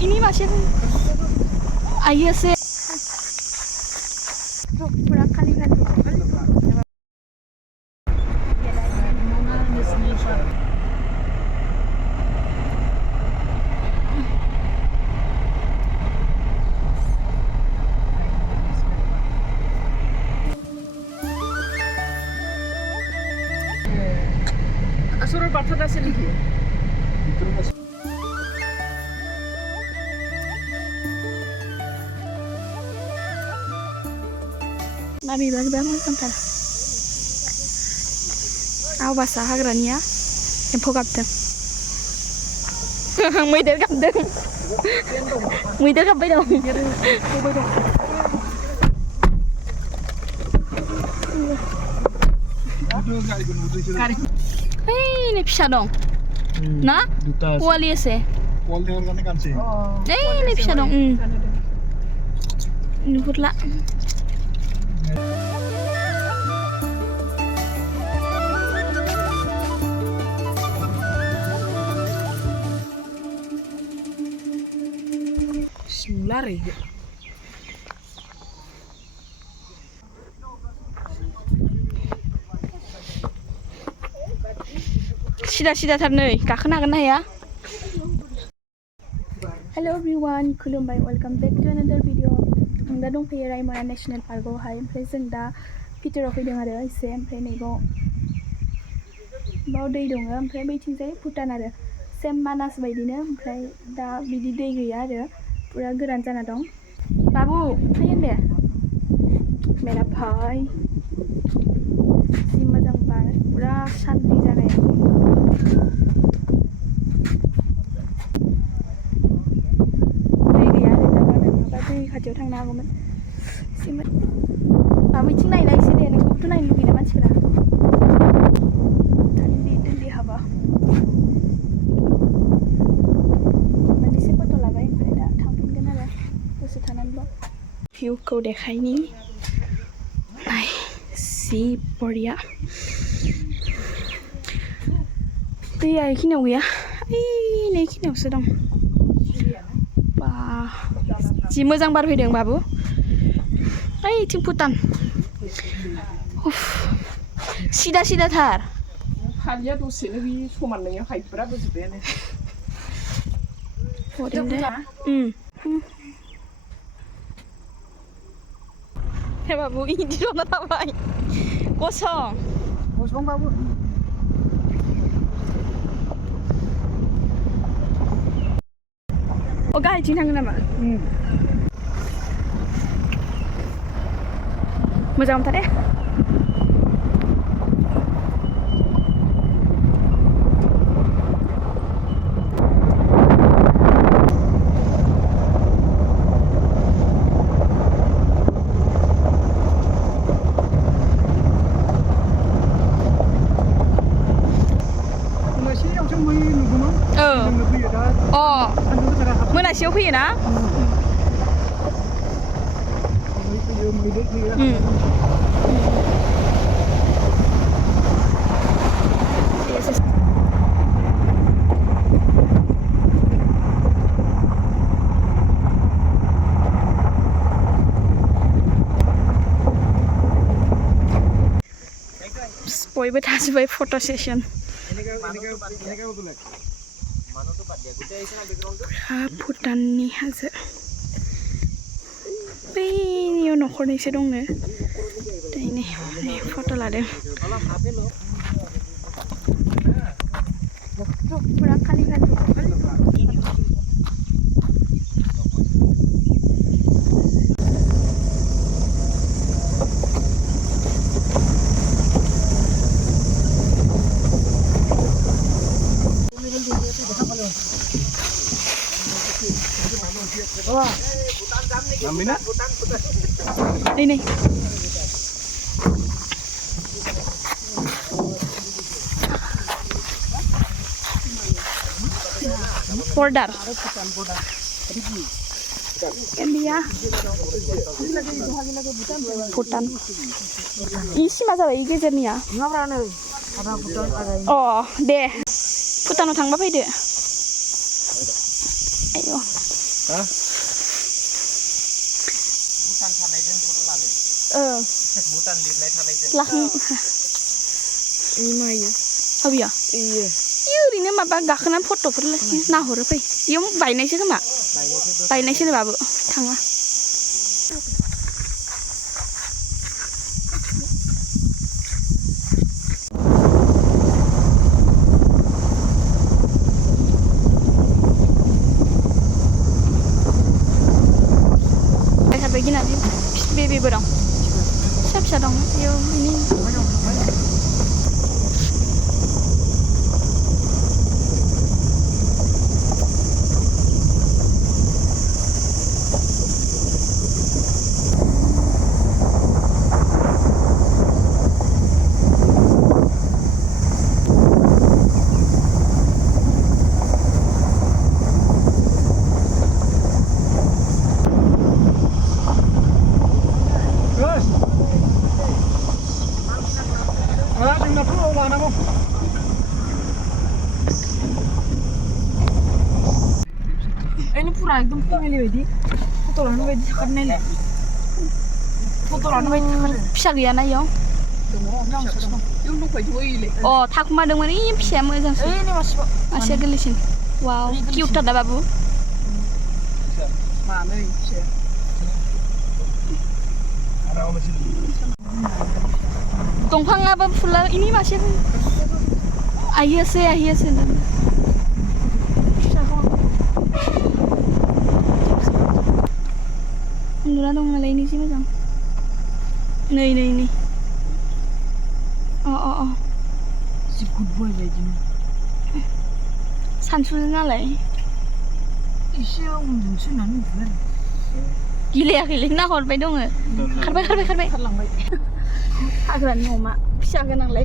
ini masih ayo sih kurang kali-kali Suruh baca sini. Nabi bagi bangun sebentar. Awas hagranya empo kapten. मैदेर गाबदों मैदेर गाबबाय दं नै फिसा दं ना पोवालि एसे नै फिसा दं नुहुरला Lari. Sida tar नै गाखोनो हागोन ना हाया Hello everyone खुलुमबाय welcome back to another video आं दा दंफैयो रायमना नेशनेल पार्कआवहाय ओमफ्राय जों दा भितराव फैदों आरो एसे ओमफ्राय नैबाव दै दङ ओमफ्राय बैथिंजाय भुटान आरो सेम मानास बायदिनो ओमफ्राय दा बिदि दै गैया आरो पूरा गोरान जाना दं बाबु फैगोन दे मेरा भाई जि मोजां बार पूरा शान्ति जानाय दै गैया आरो दा नङाबा दै खाथियाव थांनो हागौमोन एसे माबैथिं नायना एसे दे नोंखौबोथ' नायनो लुगैना मानसिफोरा दै हाबा भिउखौ देखायनि नाय जि बरिया दैया इखिनियाव गैया ओइ नै इखिनियावसो दं बा जि मोजां बार फैदों बाबु ओइथिं भुटान सिदा थार हालिया दसेनो बे समान नोङो हाइटफोरा बोजोब्बायानो Hei babu, ini di mana tapai? Kosong. Kosong babu. Oh guys, ini hangat nama. Macam tadi? मोनासेयाव फैयो ना बयबो थाजोब्बाय फट' सेसन भुटाननि हाजो बैयाव न'खरनैसो दंनो दायनै फट' लादों पुरा खालि ini border India Bhutan ini sima जाबाय इ गेजेरनिया अ दे भुटानाव थांबा फैदो आयौ Ha? Butan थानायजों फट' लादो Butan लिरनाय थानायजों लाखां Ini mah ya. हाबिया Iya. इयो ओरैनो माबा गाखोनानै फट'फोर नाहरो फै इयाव बायनायसो खोमा बायनायसो बाबु थाङा खारबाय गिनानै बेबेबो दं फिसा फिसा दं इयाव बिनि जोंनाथ' लानांगौ Ini pura एकदम फेमिलि बायदि फट' लानो बायदि थाखार नायलाय फट' लानो बायदि थाखार फिसा गैयाना इयाव दङ बेयाव दंखायोथ' ओइलाय अ थाखुमादोंमोन इ फिसाया मोजांसो ओइ नै मासेबा मासेया गोरलैसिन वाव किउटथार दा बाबु मानै फिसाया दंफाङाबो फुला इनि मासेया आहियासै उन्दुना दं नालाय इनि जि मोजां नै अ जि गुड बय बायदिनो सानसुनो नालाय एसे उन्दुनोसै होननानै उन्दुबाय आरो गिलायाखैलै नाहरबाय दङ खारबाय खारलांबाय हाग्रानि अमा फिसा गोनांलाय